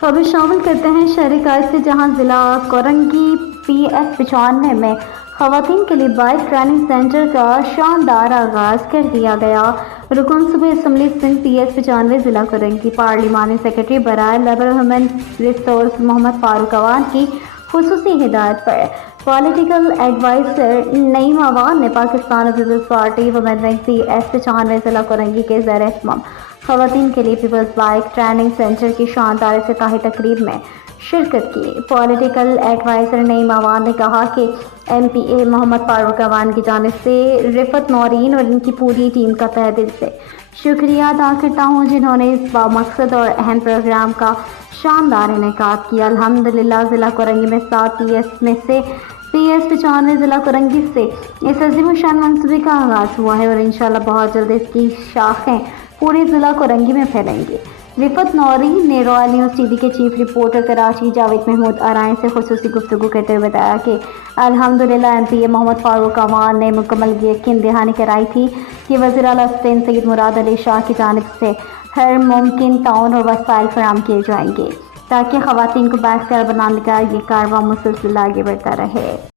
खबर शामिल करते हैं शहरी कायद से, जहां जिला कोरंगी PS 95 में खवातीन के लिए बाइक ट्रेनिंग सेंटर का शानदार आगाज कर दिया गया। रुकन सूबे असम्बली सिंध PS 95 जिला कोरंगी पार्लिमानी सेक्रेटरी बराए labour human resource Muhammad Farooq Awan की खुसूसी हिदायत पर पॉलिटिकल एडवाइजर नईम अवान ने Pakistan peoples party women wing PS 95 जिला कोरंगी के ज़ेर एहतमाम खवातीन के लिए पीपल्स बाइक ट्रेनिंग सेंटर की शानदार इफ्तिताही तकरीब में शिरकत की। पॉलिटिकल एडवाइज़र नईम अवान ने कहा कि MPA मोहम्मद फारूक अवान की जानिब से रिफत नौरीन और इनकी पूरी टीम का तहे दिल से शुक्रिया अदा करता हूँ, जिन्होंने इस बामकसद और अहम प्रोग्राम का शानदार इनेकाद किया। अल्हम्दुलिल्लाह ज़िला कोरंगी में 7 PS में से PS 95 ज़िला कोरंगी से इस अज़ीम शान मंसूबे का आगाज़ हुआ है और इंशाअल्लाह बहुत जल्द इसकी शाखें पूरे ज़िला कोरंगी में फैलेंगी। रिफत नौरीन ने रॉयल न्यूज़ TV के चीफ रिपोर्टर कराची जावेद महमूद आराइन से खुसूसी गुफ्तगू करते हुए बताया कि अल्हम्दुलिल्लाह MPA मोहम्मद फारूक अवान ने मुकम्मल यकीन दहानी कराई थी कि वज़ीर आला हुसैन सैयद मुराद अली शाह की जानिब से हर मुमकिन ताउन और वसाइल फराहम किए जाएंगे ताकि ख़वातीन को बाइख्तियार बनाने का ये कारवां मुसलसल आगे बढ़ता रहे।